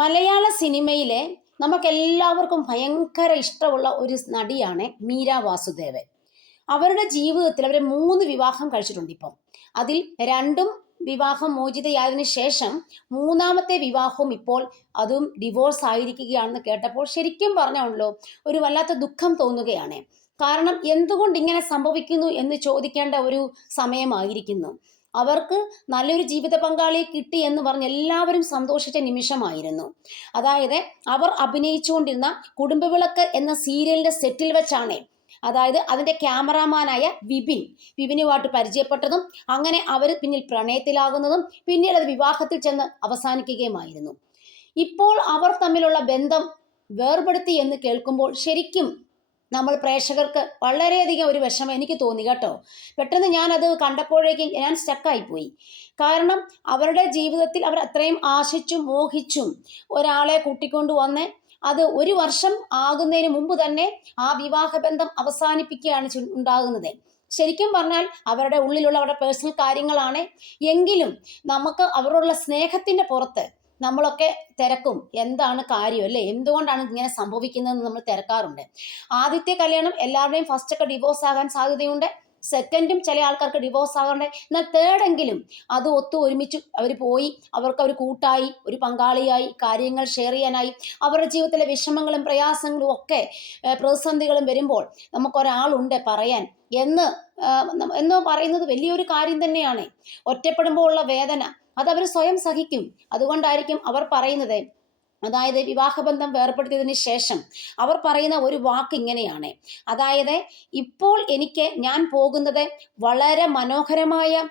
മലയാള സിനിമയിലെ നമുക്കെല്ലാവർക്കും ഭയങ്കര ഇഷ്ടമുള്ള ഒരു നടിയാണ് മീര വാസുദേവൻ. അവരുടെ ജീവിതത്തിൽ അവർ മൂന്ന് വിവാഹം കഴിച്ചിട്ടുണ്ട് ഇപ്പം. അതിൽ രണ്ടും വിവാഹം മോചിതയായതിനു ശേഷം മൂന്നാമത്തെ വിവാഹവും ഇപ്പോൾ അതും ഡിവോഴ്സ് ആയിരിക്കുകയാണെന്ന് കേട്ടപ്പോൾ ശരിക്കും പറഞ്ഞാണല്ലോ ഒരു വല്ലാത്ത ദുഃഖം തോന്നുകയാണ്. കാരണം എന്തുകൊണ്ട് ഇങ്ങനെ സംഭവിക്കുന്നു എന്ന് ചോദിക്കേണ്ട ഒരു സമയമായിരിക്കുന്നു. അവർക്ക് നല്ലൊരു ജീവിത പങ്കാളിയെ കിട്ടി എന്ന് പറഞ്ഞ് എല്ലാവരും സന്തോഷിച്ച നിമിഷമായിരുന്നു. അതായത് അവർ അഭിനയിച്ചുകൊണ്ടിരുന്ന കുടുംബവിളക്ക് എന്ന സീരിയലിന്റെ സെറ്റിൽ വെച്ചാണ്. അതായത് അതിന്റെ ക്യാമറാമാനായ വിപിൻ വിപിനുമായിട്ട് പരിചയപ്പെട്ടതും അങ്ങനെ അവർ പിന്നിൽ പ്രണയത്തിലാകുന്നതും പിന്നീട് അത് വിവാഹത്തിൽ ചെന്ന് അവസാനിക്കുകയുമായിരുന്നു. ഇപ്പോൾ അവർ തമ്മിലുള്ള ബന്ധം വേർപെടുത്തി എന്ന് കേൾക്കുമ്പോൾ ശരിക്കും നമ്മൾ പ്രേക്ഷകർക്ക് വളരെയധികം ഒരു വിഷമം എനിക്ക് തോന്നി കേട്ടോ. പെട്ടെന്ന് ഞാനത് കണ്ടപ്പോഴേക്കും ഞാൻ സ്റ്റക്കായിപ്പോയി കാരണം അവരുടെ ജീവിതത്തിൽ അവർ അത്രയും ആശിച്ചും മോഹിച്ചും ഒരാളെ കൂട്ടിക്കൊണ്ടു വന്ന് അത് ഒരു വർഷം ആകുന്നതിന് മുമ്പ് തന്നെ ആ വിവാഹബന്ധം അവസാനിപ്പിക്കുകയാണ് ഉണ്ടാകുന്നത്. ശരിക്കും പറഞ്ഞാൽ അവരുടെ ഉള്ളിലുള്ള അവരുടെ പേഴ്സണൽ കാര്യങ്ങളാണ്. എങ്കിലും നമുക്ക് അവരോടുള്ള സ്നേഹത്തിന്റെ പുറത്ത് നമ്മളൊക്കെ തിരക്കും എന്താണ് കാര്യം അല്ലേ? എന്തുകൊണ്ടാണ് ഇങ്ങനെ സംഭവിക്കുന്നതെന്ന് നമ്മൾ തിരക്കാറുണ്ട്. ആദ്യത്തെ കല്യാണം എല്ലാവരുടെയും ഫസ്റ്റ് ഒക്കെ ഡിവോഴ്സ് ആകാൻ സാധ്യതയുണ്ട്. സെക്കൻഡും ചില ആൾക്കാർക്ക് ഡിവോഴ്സ് ആകണ്ടേ എന്നാൽ തേർഡെങ്കിലും അത് ഒത്തു ഒരുമിച്ച് അവർ പോയി അവർക്ക് ഒരു കൂട്ടായി ഒരു പങ്കാളിയായി കാര്യങ്ങൾ ഷെയർ ചെയ്യാനായി അവരുടെ ജീവിതത്തിലെ വിഷമങ്ങളും പ്രയാസങ്ങളും ഒക്കെ പ്രതിസന്ധികളും വരുമ്പോൾ നമുക്കൊരാളുണ്ട് പറയാൻ. എന്ന് എന്ന് പറയുന്നത് വലിയൊരു കാര്യം തന്നെയാണ്. ഒറ്റപ്പെടുമ്പോൾ ഉള്ള വേദന അത് അവർ സ്വയം സഹിക്കും. അതുകൊണ്ടായിരിക്കും അവർ പറയുന്നത്. അതായത് വിവാഹബന്ധം വേർപ്പെടുത്തിയതിന് ശേഷം അവർ പറയുന്ന ഒരു വാക്ക് ഇങ്ങനെയാണ്. അതായത് ഇപ്പോൾ എനിക്ക് ഞാൻ പോകുന്നത് വളരെ മനോഹരമായ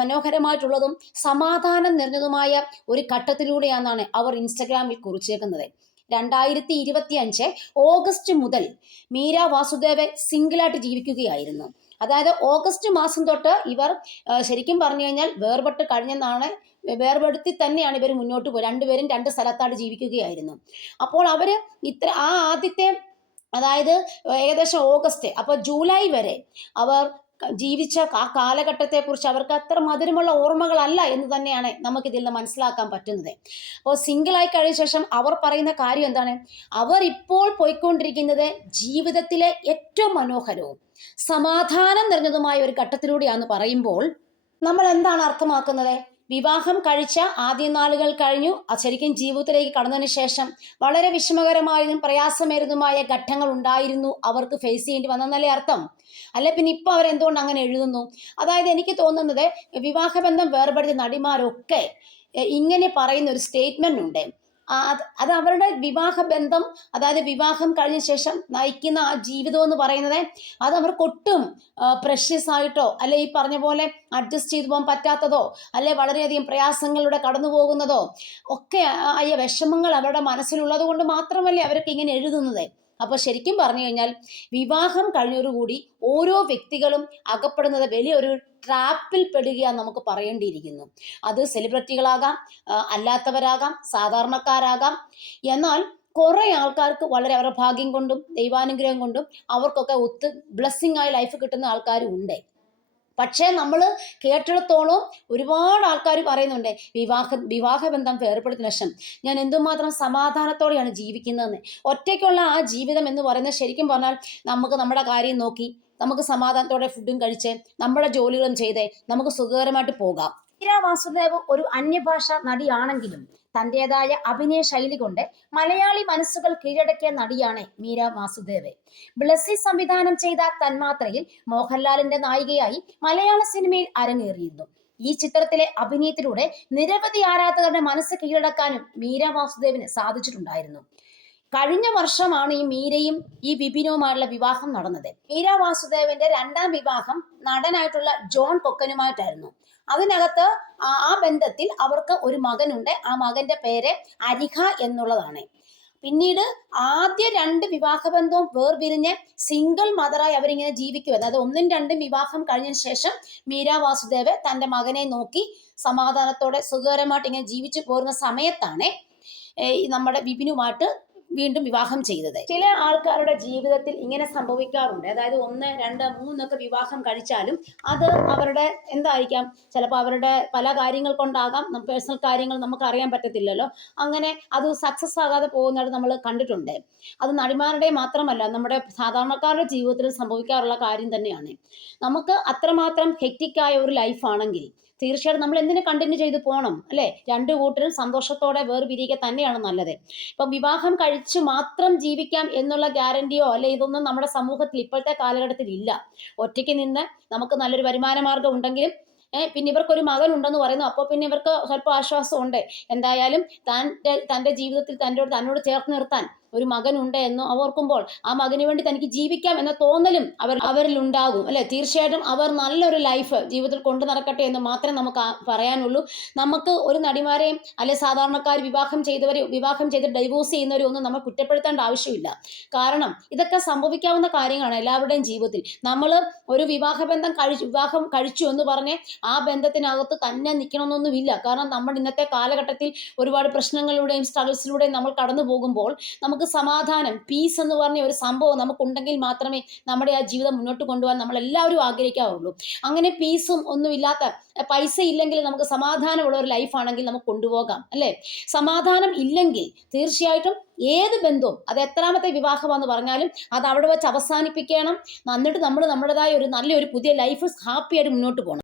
മനോഹരമായിട്ടുള്ളതും സമാധാനം നിറഞ്ഞതുമായ ഒരു ഘട്ടത്തിലൂടെയാണെന്നാണ് അവർ ഇൻസ്റ്റഗ്രാമിൽ കുറിച്ചേക്കുന്നത്. രണ്ടായിരത്തി ഇരുപത്തി അഞ്ച് ഓഗസ്റ്റ് മുതൽ മീര വാസുദേവ് സിംഗിളായിട്ട് ജീവിക്കുകയായിരുന്നു. അതായത് ഓഗസ്റ്റ് മാസം തൊട്ട് ഇവർ ശരിക്കും പറഞ്ഞു കഴിഞ്ഞാൽ വേർപെട്ട് കഴിഞ്ഞെന്നാണ് വേർപെടുത്തി തന്നെയാണ് ഇവർ മുന്നോട്ട് പോയി രണ്ടുപേരും രണ്ട് സ്ഥലത്താണ് ജീവിക്കുകയായിരുന്നു. അപ്പോൾ അവർ ഇത്ര ആ ആദ്യത്തെ അതായത് ഏകദേശം ഓഗസ്റ്റ് അപ്പോൾ ജൂലൈ വരെ അവർ ജീവിച്ച ആ കാലഘട്ടത്തെക്കുറിച്ച് അവർക്ക് അത്ര മധുരമുള്ള ഓർമ്മകളല്ല എന്ന് തന്നെയാണ് നമുക്കിതിൽ നിന്ന് മനസ്സിലാക്കാൻ പറ്റുന്നത്. അപ്പോൾ സിംഗിളായി കഴിഞ്ഞ ശേഷം അവർ പറയുന്ന കാര്യം എന്താണ്? അവർ ഇപ്പോൾ പോയിക്കൊണ്ടിരിക്കുന്നത് ജീവിതത്തിലെ ഏറ്റവും മനോഹരവും സമാധാനം നിറഞ്ഞതുമായ ഒരു ഘട്ടത്തിലൂടെയാന്ന് പറയുമ്പോൾ നമ്മൾ എന്താണ് അർത്ഥമാക്കുന്നത്? വിവാഹം കഴിച്ച ആദ്യ നാളുകൾ കഴിഞ്ഞു. ശരിക്കും ജീവിതത്തിലേക്ക് കടന്നതിന് ശേഷം വളരെ വിഷമകരമായതും പ്രയാസമേറിയതുമായ ഘട്ടങ്ങൾ ഉണ്ടായിരുന്നു അവർക്ക് ഫേസ് ചെയ്യേണ്ടി വന്നെന്നല്ലേ അർത്ഥം? അല്ല പിന്നെ ഇപ്പൊ അവരെന്തുകൊണ്ട് അങ്ങനെ എഴുതുന്നു? അതായത് എനിക്ക് തോന്നുന്നത് വിവാഹബന്ധം വേർപെടുത്തിയ നടിമാരൊക്കെ ഇങ്ങനെ പറയുന്ന ഒരു സ്റ്റേറ്റ്മെന്റ് ഉണ്ട്. അത് അവരുടെ വിവാഹ ബന്ധം അതായത് വിവാഹം കഴിഞ്ഞ ശേഷം നയിക്കുന്ന ആ ജീവിതം എന്ന് പറയുന്നത് അത് അവർക്ക് ഒട്ടും പ്രഷ്യസ് ആയിട്ടോ അല്ലെ ഈ പറഞ്ഞ പോലെ അഡ്ജസ്റ്റ് ചെയ്തു പോകാൻ പറ്റാത്തതോ അല്ലെ വളരെയധികം പ്രയാസങ്ങളിലൂടെ കടന്നു പോകുന്നതോ ഒക്കെ ആയ വിഷമങ്ങൾ അവരുടെ മനസ്സിലുള്ളത് കൊണ്ട് മാത്രമല്ലേ അവർക്ക് ഇങ്ങനെ എഴുതുന്നത്. അപ്പോൾ ശരിക്കും പറഞ്ഞു കഴിഞ്ഞാൽ വിവാഹം കഴിഞ്ഞോടുകൂടി ഓരോ വ്യക്തികളും അകപ്പെടുന്നത് വലിയൊരു ട്രാപ്പിൽ പെടുകയാന്ന് നമുക്ക് പറയേണ്ടിയിരിക്കുന്നു. അത് സെലിബ്രിറ്റികളാകാം അല്ലാത്തവരാകാം സാധാരണക്കാരാകാം. എന്നാൽ കുറെ ആൾക്കാർക്ക് വളരെ അവരുടെ ഭാഗ്യം കൊണ്ടും ദൈവാനുഗ്രഹം കൊണ്ടും അവർക്കൊക്കെ ഒത്ത് ബ്ലെസ്സിങ് ആയി ലൈഫ് കിട്ടുന്ന ആൾക്കാരും ഉണ്ട്. പക്ഷേ നമ്മൾ കേട്ടിടത്തോളം ഒരുപാട് ആൾക്കാർ പറയുന്നുണ്ട് വിവാഹ വിവാഹബന്ധം വേർപ്പെടുത്തിയ ശേഷം ഞാൻ എന്തുമാത്രം സമാധാനത്തോടെയാണ് ജീവിക്കുന്നതെന്ന്. ഒറ്റയ്ക്കുള്ള ആ ജീവിതം എന്ന് പറയുന്നത് ശരിക്കും പറഞ്ഞാൽ നമുക്ക് നമ്മുടെ കാര്യം നോക്കി നമുക്ക് സമാധാനത്തോടെ ഫുഡും കഴിച്ച് നമ്മുടെ ജോലികളും ചെയ്ത് നമുക്ക് സുഖകരമായിട്ട് പോകാം. മീര വാസുദേവ് ഒരു അന്യഭാഷ നടിയാണെങ്കിലും തന്റേതായ അഭിനയ ശൈലി കൊണ്ട് മലയാളി മനസ്സുകൾ കീഴടക്കിയ നടിയാണ് മീര വാസുദേവ്. ബ്ലസ്സി സംവിധാനം ചെയ്ത തന്മാത്രയിൽ മോഹൻലാലിന്റെ നായികയായി മലയാള സിനിമയിൽ അരങ്ങേറിയിരുന്നു. ഈ ചിത്രത്തിലെ അഭിനയത്തിലൂടെ നിരവധി ആരാധകരുടെ മനസ്സ് കീഴടക്കാനും മീര വാസുദേവിന് സാധിച്ചിട്ടുണ്ടായിരുന്നു. കഴിഞ്ഞ വർഷമാണ് ഈ മീരയും ഈ ബിപിനുമായുള്ള വിവാഹം നടന്നത്. മീര വാസുദേവന്റെ രണ്ടാം വിവാഹം നടനായിട്ടുള്ള ജോൺ കൊക്കനുമായിട്ടായിരുന്നു. അതിനകത്ത് ആ ബന്ധത്തിൽ അവർക്ക് ഒരു മകനുണ്ട്. ആ മകന്റെ പേര് അരിഹ എന്നുള്ളതാണ്. പിന്നീട് ആദ്യ രണ്ട് വിവാഹബന്ധവും വേർപിരിഞ്ഞ് സിംഗിൾ മദറായി അവരിങ്ങനെ ജീവിക്കും അതായത് ഒന്നും രണ്ടും വിവാഹം കഴിഞ്ഞതിന് ശേഷം മീര വാസുദേവ് തന്റെ മകനെ നോക്കി സമാധാനത്തോടെ സുഖകരമായിട്ട് ഇങ്ങനെ ജീവിച്ചു പോരുന്ന സമയത്താണ് നമ്മുടെ വിപിനുമായിട്ട് വീണ്ടും വിവാഹം ചെയ്തത്. ചില ആൾക്കാരുടെ ജീവിതത്തിൽ ഇങ്ങനെ സംഭവിക്കാറുണ്ട്. അതായത് ഒന്ന് രണ്ട് മൂന്നൊക്കെ വിവാഹം കഴിച്ചാലും അത് അവരുടെ എന്തായിരിക്കാം? ചിലപ്പോൾ അവരുടെ പല കാര്യങ്ങൾ കൊണ്ടാകാം. പേഴ്സണൽ കാര്യങ്ങൾ നമുക്ക് അറിയാൻ പറ്റത്തില്ലല്ലോ. അങ്ങനെ അത് സക്സസ് ആകാതെ പോകുന്നത് നമ്മൾ കണ്ടിട്ടുണ്ട്. അത് നടിമാരുടെ മാത്രമല്ല നമ്മുടെ സാധാരണക്കാരുടെ ജീവിതത്തിൽ സംഭവിക്കാറുള്ള കാര്യം തന്നെയാണ്. നമുക്ക് അത്രമാത്രം ഹെക്റ്റിക്കായ ഒരു ലൈഫാണെങ്കിൽ തീർച്ചയായിട്ടും നമ്മൾ എന്തിനു കണ്ടിന്യൂ ചെയ്തു പോകണം അല്ലേ? രണ്ട് കൂട്ടരും സന്തോഷത്തോടെ വേർപിരിയുക തന്നെയാണ് നല്ലത്. ഇപ്പം വിവാഹം കഴിച്ചു മാത്രം ജീവിക്കാം എന്നുള്ള ഗ്യാരണ്ടിയോ അല്ലെ ഇതൊന്നും നമ്മുടെ സമൂഹത്തിൽ ഇപ്പോഴത്തെ കാലഘട്ടത്തിൽ ഇല്ല. ഒറ്റയ്ക്ക് നിന്ന് നമുക്ക് നല്ലൊരു വരുമാന മാർഗം ഉണ്ടെങ്കിലും ഏഹ് പിന്നെ ഇവർക്കൊരു മകൻ ഉണ്ടെന്ന് പറയുന്നു അപ്പോൾ പിന്നെ ഇവർക്ക് സ്വല്പം ആശ്വാസമുണ്ട്. എന്തായാലും തന്റെ തന്റെ ജീവിതത്തിൽ തന്റെ തന്നോട് ചേർത്ത് നിർത്താൻ ഒരു മകനുണ്ട് എന്ന് ഓർക്കുമ്പോൾ ആ മകന് വേണ്ടി തനിക്ക് ജീവിക്കാം എന്ന തോന്നലും അവർ അവരിൽ ഉണ്ടാകും അല്ലെ? തീർച്ചയായിട്ടും അവർ നല്ലൊരു ലൈഫ് ജീവിതത്തിൽ കൊണ്ടു നടക്കട്ടെ എന്ന് മാത്രമേ നമുക്ക് പറയാനുള്ളൂ. നമുക്ക് ഒരു നടിമാരെയും അല്ലെ സാധാരണക്കാർ വിവാഹം ചെയ്തവരെ വിവാഹം ചെയ്ത് ഡൈവോഴ്സ് ചെയ്യുന്നവരെ ഒന്നും നമ്മൾ കുറ്റപ്പെടുത്തേണ്ട ആവശ്യമില്ല. കാരണം ഇതൊക്കെ സംഭവിക്കാവുന്ന കാര്യങ്ങളാണ് എല്ലാവരുടെയും ജീവിതത്തിൽ. നമ്മൾ ഒരു വിവാഹബന്ധം കഴിച്ചു വിവാഹം കഴിച്ചു എന്ന് പറഞ്ഞ് ആ ബന്ധത്തിനകത്ത് തന്നെ നിൽക്കണമെന്നൊന്നുമില്ല കാരണം നമ്മൾ ഇന്നത്തെ കാലഘട്ടത്തിൽ ഒരുപാട് പ്രശ്നങ്ങളിലൂടെയും സ്ട്രഗിൾസിലൂടെയും നമ്മൾ കടന്നു പോകുമ്പോൾ നമുക്ക് സമാധാനം പീസ് എന്ന് പറഞ്ഞ ഒരു സംഭവം നമുക്കുണ്ടെങ്കിൽ മാത്രമേ നമ്മുടെ ആ ജീവിതം മുന്നോട്ട് കൊണ്ടുപോകാൻ നമ്മൾ എല്ലാവരും ആഗ്രഹിക്കാവുള്ളൂ. അങ്ങനെ പീസും ഒന്നുമില്ലാത്ത പൈസ ഇല്ലെങ്കിൽ നമുക്ക് സമാധാനമുള്ള ഒരു ലൈഫാണെങ്കിൽ നമുക്ക് കൊണ്ടുപോകാം അല്ലേ? സമാധാനം ഇല്ലെങ്കിൽ തീർച്ചയായിട്ടും ഏത് ബന്ധവും അത് എത്രാമത്തെ വിവാഹമാണെന്ന് പറഞ്ഞാലും അത് അവിടെ വെച്ച് അവസാനിപ്പിക്കണം. എന്നിട്ട് നമ്മൾ നമ്മുടേതായ ഒരു നല്ലൊരു പുതിയ ലൈഫ് ഹാപ്പിയായിട്ട് മുന്നോട്ട് പോകണം